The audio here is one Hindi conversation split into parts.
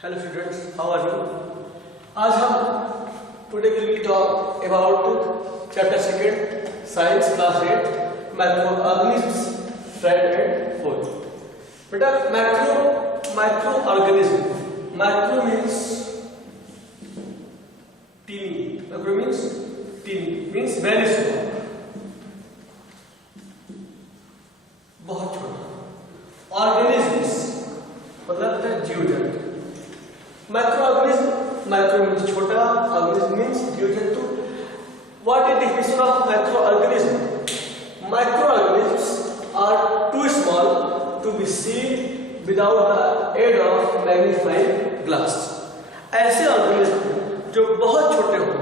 Hello students, how are you? आज हम today will be talk about chapter 2 science class 8 microorganisms friend and foe. बेटा microorganism micro means teeny, macro means teeny means very small, बहुत छोटा. Organisms मतलब जीव जंतु. Microorganism, micro means छोटा, organism means जीव जंतु. What is the definition of microorganism? Microorganisms are too small to be seen without the aid of magnifying glass. ऐसे ऑर्गेनिज्म जो बहुत छोटे हों,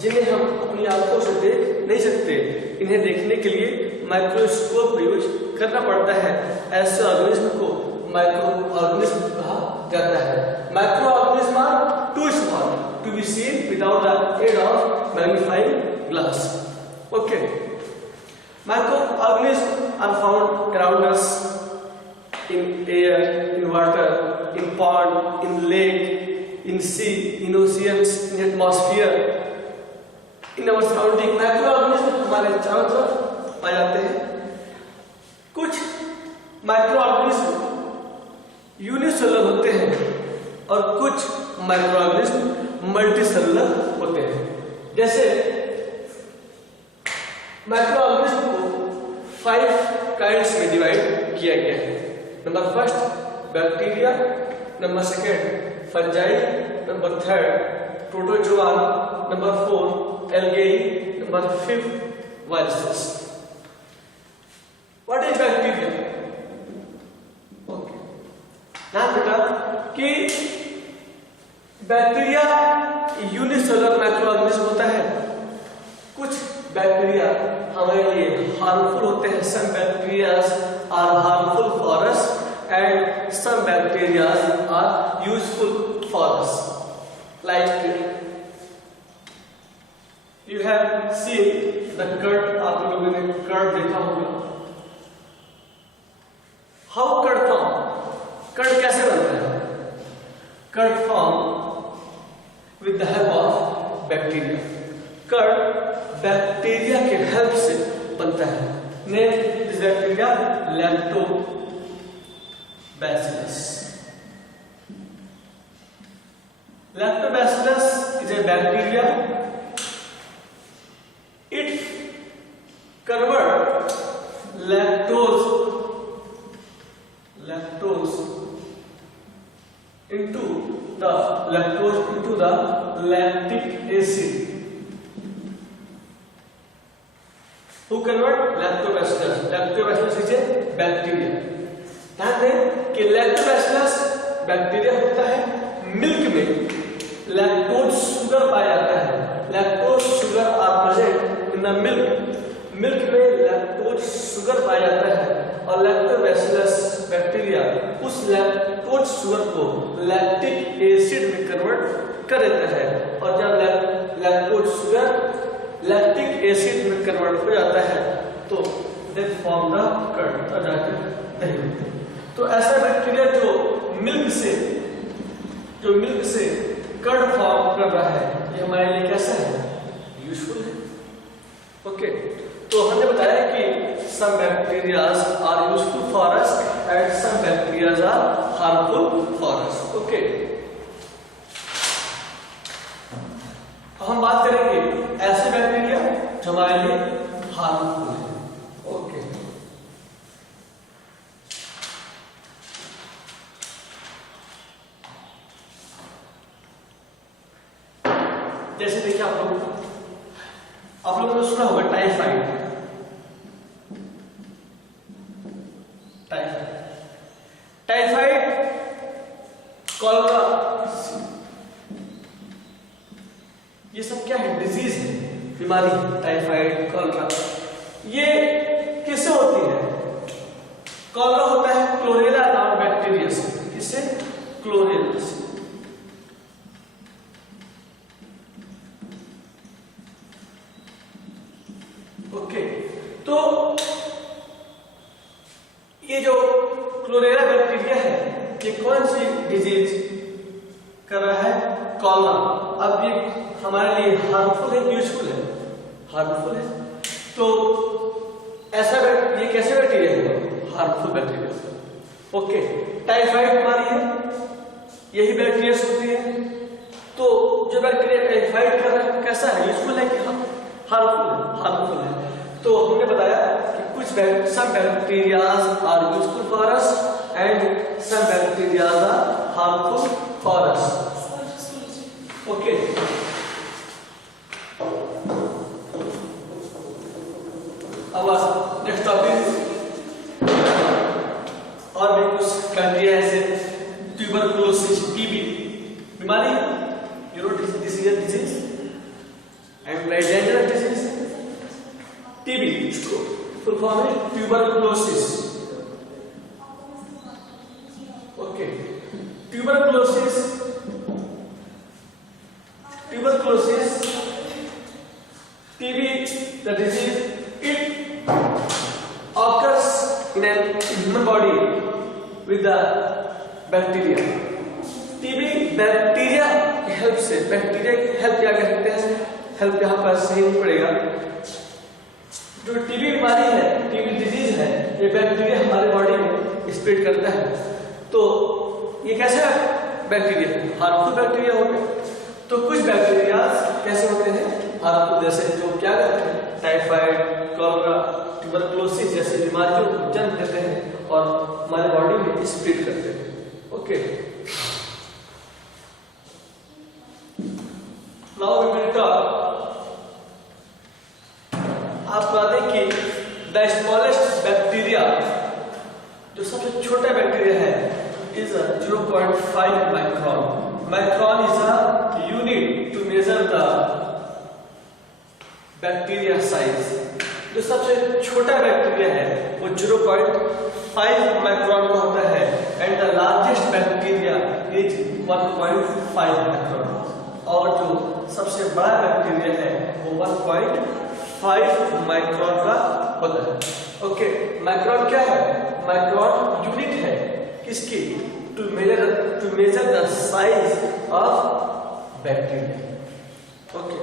जिन्हें हम अपनी आंखों से देख नहीं सकते, इन्हें देखने के लिए माइक्रोस्कोप का यूज करना पड़ता है. ऐसे ऑर्गेनिज्म को माइक्रोऑर्गेनिज्म कहा जाता है. Microorganisms are too small to be seen without the aid of magnifying glass. Okay. Microorganisms are found around us in air, in water, in pond, in lake, in sea, in oceans, in atmosphere, in our surrounding. Microorganisms हमारे चारों तरफ पाए जाते हैं. कुछ माइक्रोऑर्गेनिज्म यूनिसेलुलर होते हैं और कुछ माइक्रोऑर्गेनिज्म मल्टीसेलुलर होते हैं. जैसे माइक्रोऑर्गेनिज्म को 5 काइंड्स में डिवाइड किया गया है. Number first bacteria, number second fungi, number third protozoa, number 4 algae, number 5 viruses. What is bacteria? Okay, ध्यान बेटा कि बैक्टीरिया यूनिसेलुलर माइक्रोऑर्गेनिज्म होता है. कुछ बैक्टीरिया हमारे लिए हार्मफुल होते हैं. Some bacterias are harmful for us and some bacterias are useful for us. Like you have seen the curd. आप लोगों ने कर्ड देखा होगा. How curd form? कर्ड कैसे बनता है? Curd form with the help of bacteria. Curd bacteria के हेल्प से बनता है. Name this bacteria lactobacillus. Lactobacillus is a bacteria. It convert lactose into the lactic acid. Who convert? Lactobacillus. Lactobacillus is a bacteria. ध्यान दें कि lactobacillus बैक्टीरिया होता है. मिल्क में लैक्टोज शुगर पाया जाता है. Lactose sugar are present in the milk. Milk में लैक्टोज शुगर पाया जाता है और लैक्टोबैसिलस बैक्टीरिया उस लैक्टोज शुगर को लैक्टिक एसिड में कन्वर्ट कर देता है. और जब लैक्टोज शुगर लैक्टिक एसिड में कन्वर्ट हो जाता है तो दे फॉर्म द कर्ड. और जाकर दही होते हैं. तो ऐसा बैक्टीरिया जो मिल्क से कर्ड फॉर्म कर रहा है, ये हमारे लिए कैसा है? यूजफुल है. ओके, तो हमने बताया कि some bacterias are useful for us and some bacterias are harmful for us. Okay. अब हम बात करेंगे ऐसे बैक्टीरिया जो हमारे लिए हार्मफुल है. ओके, जैसे देखिए आप लोगों ने सुना होगा टाइफाइड. टाइफाइड, कॉलरा, ये सब क्या है? डिजीज है, बीमारी. टाइफाइड, कॉलरा ये किससे होती है? कॉलरा होता है क्लोरेला नामक बैक्टीरिया से. किससे? क्लोरेला से. ओके, तो ये जो क्लोरेला बैक्टीरिया है, ये कौन सी डिजीज कर रहा है कॉलरा। अब ये हमारे लिए हार्मफुल है, यूजफुल है? हार्मफुल है। तो ऐसा ये कैसे बैक्टीरिया है? Harmful bacteria. ओके, टाइफाइड बीमारी है, यही बैक्टीरिया होती है। तो जो बैक्टीरिया टाइफाइड कर रहा है कैसा है? यूजफुल है कि हार्मफुल है? हार्मफुल है। तो हमने बताया कि कुछ some bacterias are useful for us and some bacteria are harmful for us. Okay. अब नेक्स्ट टॉपिक, और भी कुछ बैक्टीरिया ऐसे ट्यूबरकुलोसिस, टीबी बीमारी, disease and very dangerous disease. TB full form है tuberculosis. Okay, tuberculosis TB the disease, it occurs in a human body with the bacteria. TB bacteria की हेल्प से, बैक्टीरिया की हेल्प क्या कहते हैं? हेल्प यहाँ पर सही नहीं पड़ेगा। जो टीबी बीमारी है, टीबी डिजीज है, ये बैक्टीरिया हमारे बॉडी में स्प्रेड करता है। तो ये कैसा बैक्टीरिया? हार्मफुल बैक्टीरिया हो गया। तो कुछ बैक्टीरिया कैसे होते हैं? हार्मफुल, जैसे जो क्या करते हैं? टाइफाइड, कॉलरा, ट्यूबरकुलोसिस जैसी बीमारियों को जन्म देते हैं और हमारे बॉडी में स्प्रेड करते हैं। Okay, now we will talk. आप बता दें कि द स्मॉलेस्ट बैक्टीरिया, जो सबसे छोटा बैक्टीरिया है, is 0.5 micron. Micron is a unit to measure the bacteria size. जो सबसे छोटा बैक्टीरिया है वो 0.5 माइक्रोन का होता है and the largest bacteria is 1.5 micron. और जो सबसे बड़ा बैक्टीरिया है वो 1.5 माइक्रोन का होता है। ओके, माइक्रोन क्या है? माइक्रोन यूनिट है किसकी? To measure the size of bacteria. Okay,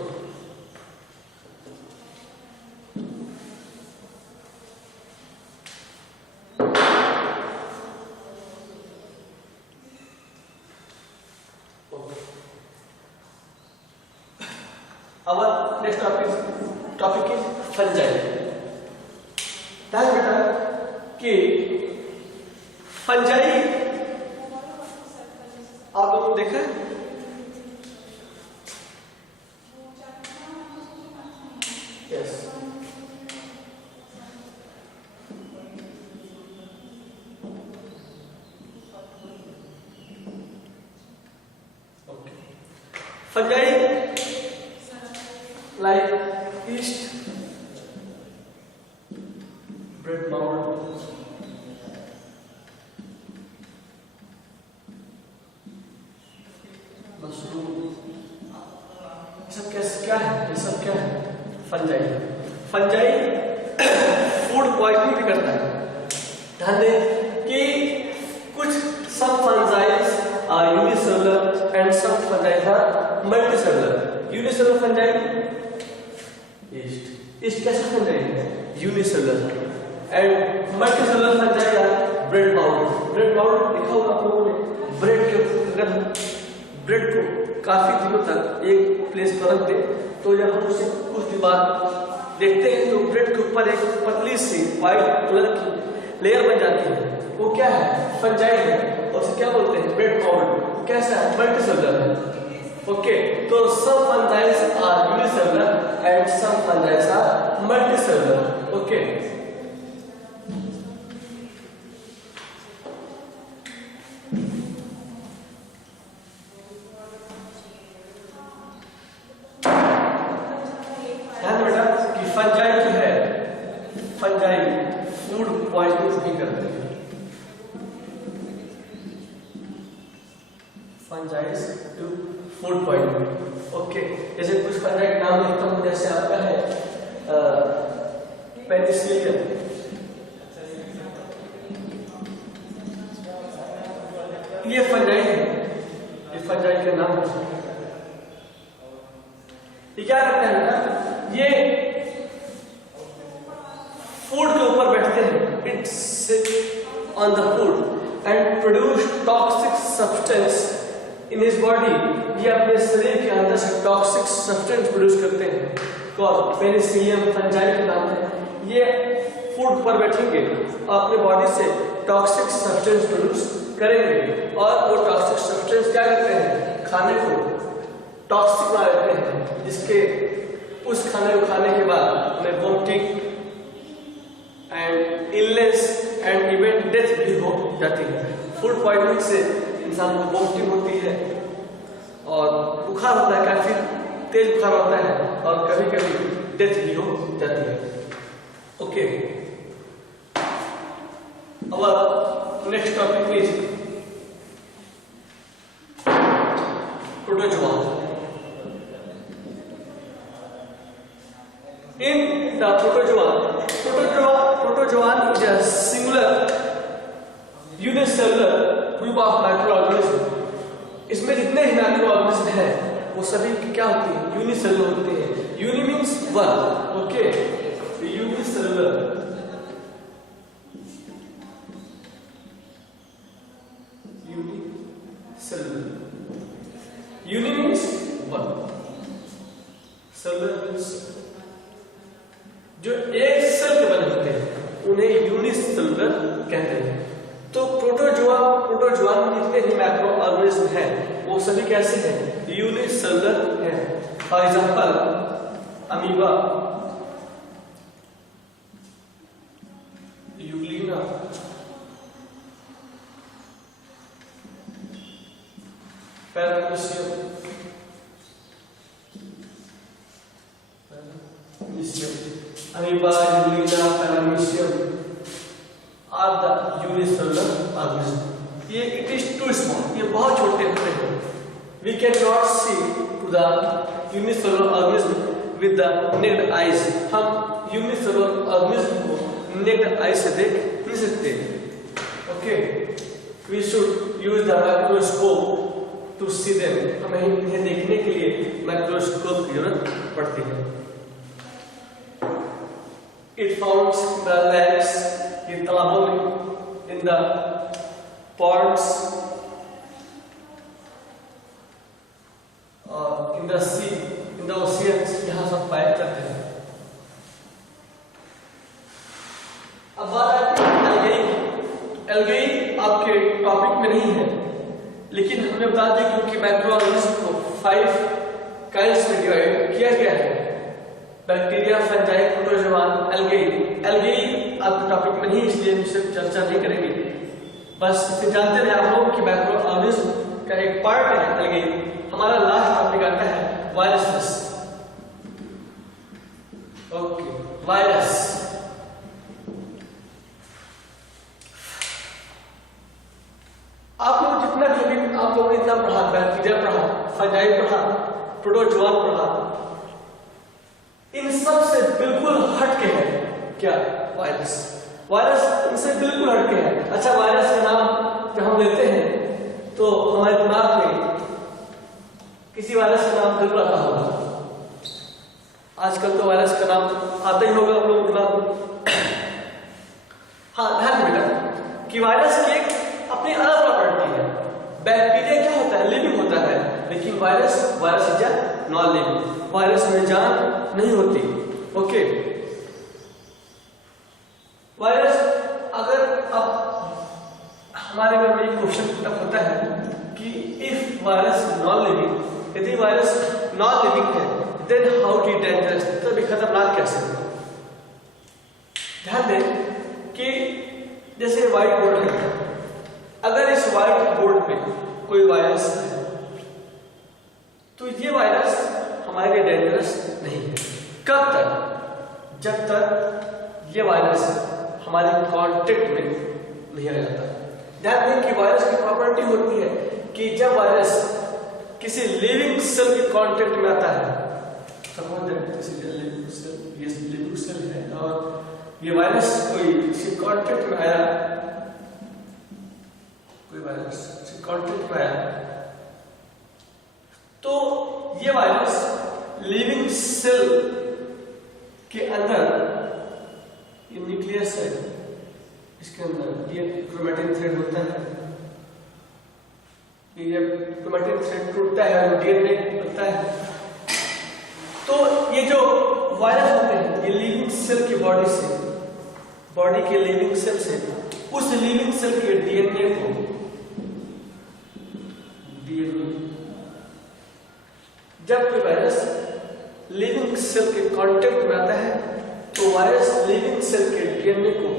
our next topic is fungi। ध्यान बेटा कि फंजाई आप लोगों ने देखा है? Yes, okay. Fungi like yeast, bread mold, mushroom, ये सब क्या है? ये सब क्या है? फंजाई। फंजाई फूड पॉइजनिंग भी करता है। ध्यान दें कि कुछ some fungi are unicellular and some fungi are multicellular। unicellular fungi yeast कैसा फंजाई है? यूनिसेलुलर। एंड मल्टीसेलुलर फंजाई है ब्रेड माउल्ड। ब्रेड माउल्ड देखा होगा आप लोगों ने। ब्रेड के अगर ब्रेड को काफी दिनों तक एक प्लेस पर रख दे तो जब हम उसे कुछ दिन बाद देखते हैं तो ब्रेड के ऊपर एक पतली सी व्हाइट कलर की लेयर बन जाती है। वो क्या है? फंजाई है। और उसे क्या बोलते हैं? Bread mould. कैसा है? मल्टीसेलुलर है। Okay, so some fungi are unicellular and some fungi are multicellular. Okay. ध्यान बेटा कि फंजाई जो है, फंजाई फूड पॉइजनिंग भी करते हैं। Fungi to food poisoning. Okay, जैसे कुछ फंजाई का नाम लिखता हूं, जैसे आपका है पेनिसिलियम, ये फंजाई है। ये फंजाई का नाम है। ये क्या करते हैं ना, ये फूड के ऊपर बैठते हैं, it sit on the food and produce toxic substance in his body. ये अपने शरीर के अंदर से टॉक्सिक सब्सटेंस प्रोड्यूस करते हैं, कॉज पेनिसिलियम फंजाई के नाम है। ये फूड पर बैठेंगे और अपने बॉडी से टॉक्सिक सब्सटेंस प्रोड्यूस करेंगे, और वो टॉक्सिक सब्सटेंस क्या करते हैं, खाने को टॉक्सिक बना देते हैं, जिसके उस खाने को खाने के बाद हमें vomiting and illness and even death भी हो जाती है। फूड पॉइजनिंग से इंसान को वोमिटिंग होती है और बुखार होता है, काफी तेज बुखार होता है, और कभी कभी डेथ भी हो जाती है। Okay, our next topic is protozoa. In the protozoa is a singular unicellular group of microorganisms. इसमें जितने ही माइक्रोऑर्गेनिज्म हैं वो सभी क्या होती है, यूनिसेलुलर होते हैं। Uni means one, okay, unicellular uni means one, cellular means जो एक सेल के बने होते हैं उन्हें यूनिसेलुलर कहते हैं। तो प्रोटोजोआ में जितने ही माइक्रो ऑर्गेनिज्म हैं वो सभी कैसे हैं, यूनिसेलुलर हैं। For example amoeba, euglena, paramecium, amoeba, euglena, paramecium are the unicellular organism. ये इट इज टू स्मॉल, ये बहुत छोटे होते हैं। We can not see to the unicellular organism with the naked eyes. हम यूनिसेलुलर ऑर्गेनिज्म को नेक्ड आई से देख नहीं सकते। Okay, we should use the microscope to see them. हमें इन्हें देखने के लिए माइक्रोस्कोप की जरूरत पड़ती है। इट फाउंड्स द लैक्स, ये तालाबों में, इन द पॉन्ड्स और in the sea, in the oceans, यहाँ सब पाए जाते हैं। अब बात आती है एल्गेई की। एल्गेई आपके टॉपिक में नहीं है, लेकिन हमने बता दिया क्योंकि माइक्रोऑर्गेनिज्म को 5 काइंड्स में डिवाइड किया गया है, बैक्टीरिया, फंजाई, प्रोटोजोआ, एल्गेई। एल्गेई आपके टॉपिक में नहीं, इसलिए हम इसे चर्चा नहीं करेंगे। बस इसे जानते रहे आप लोग कि माइक्रोऑर्गेनिज्म का एक पार्ट है एल्गेई। हमारा लास्ट टॉपिक आता है वायरसेस। Okay, virus. आप लोग जितना भी आप लोगों ने इतना पढ़ा, बैक्टीरिया पढ़ा, फंजाई पढ़ा, प्रोटोजोआ पढ़ा, इन सब से बिल्कुल हटके है क्या, वायरस। वायरस इनसे बिल्कुल हटके है। अच्छा, वायरस का नाम जब हम लेते हैं तो हमारे दिमाग में किसी वायरस का नाम जरूर आता होगा। आजकल तो वायरस का नाम आता ही होगा आप लोगों के नाम। हाँ, ध्यान बेटा कि वायरस की एक अपनी अलग प्रॉपर्टी है। बैक्टीरिया क्या होता है, लिविंग होता है, लेकिन virus is non living. Virus में जान नहीं होती। ओके, वायरस, अगर अब हमारे मन में एक क्वेश्चन होता है कि इफ वायरस नॉन लिविंग, यदि वायरस नॉन लिविंग है, देन हाउ इट डेंजरस, तो भी खतरनाक कैसे है। ध्यान दें कि जैसे व्हाइट बोर्ड है, अगर इस व्हाइट बोर्ड पे कोई वायरस है तो ये वायरस हमारे लिए डेंजरस नहीं है। कब तक, जब तक ये वायरस हमारे कांटेक्ट में नहीं आ जाता। ध्यान दें कि वायरस की प्रॉपर्टी होती है कि जब वायरस किसी लिविंग सेल के कांटेक्ट में आता है, सपोज दैट ये लिविंग सेल है और ये वायरस कोई किसी कांटेक्ट में आया, कोई वायरस किसी कांटेक्ट में आया, तो ये वायरस लिविंग सेल के अंदर, ये न्यूक्लियस है, इसके अंदर ये क्रोमैटिन थ्रेड होता है, ये क्रोमैटिन थ्रेड टूटता है और डीएनए बनता है। तो ये जो वायरस होते हैं ये लिविंग सेल की बॉडी से, बॉडी के लिविंग सेल से उस लिविंग सेल के डीएनए को, जब कोई वायरस लिविंग सेल के कांटेक्ट में आता है तो वायरस लिविंग सेल के डीएनए को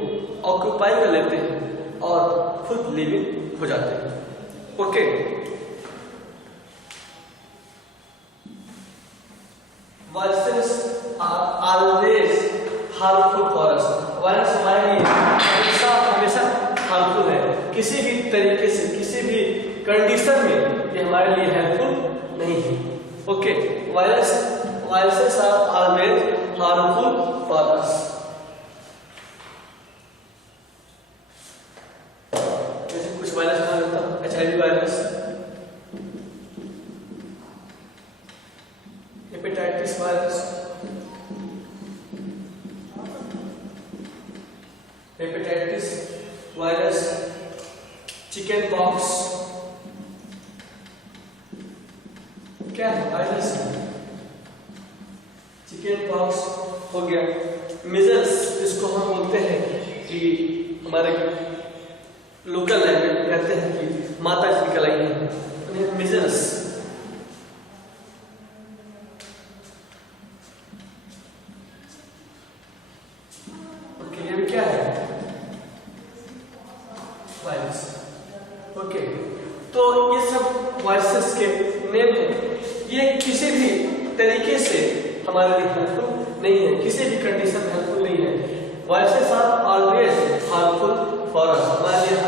ऑक्यूपाई कर लेते हैं और खुद लिविंग हो जाते हैं। Okay, viruses are always harmful for us. Virus हमारे लिए हमेशा हार्मफुल है, किसी भी तरीके से, किसी भी कंडीशन में ये हमारे लिए हेल्पफुल नहीं है। Okay, viruses are always harmful for us. जैसे कुछ वायरस बना लेता हूं, HIV virus, hepatitis virus, hepatitis virus, chicken pox, क्या है वायरस? चिकन पॉक्स हो गया, मिजल्स जिसको हम बोलते हैं कि हमारे लोकल लैंग्वेज में कहते हैं कि माता जी निकल आई है, मिजल्स। ओके, ये भी क्या है? वायरस। ओके, तो ये सब वायरसेस के नेम हैं। ये किसी भी तरीके से हमारे लिए हेल्पफुल नहीं है, किसी भी कंडीशन हेल्पफुल नहीं है। Viruses are always harmful for us, हमारे लिए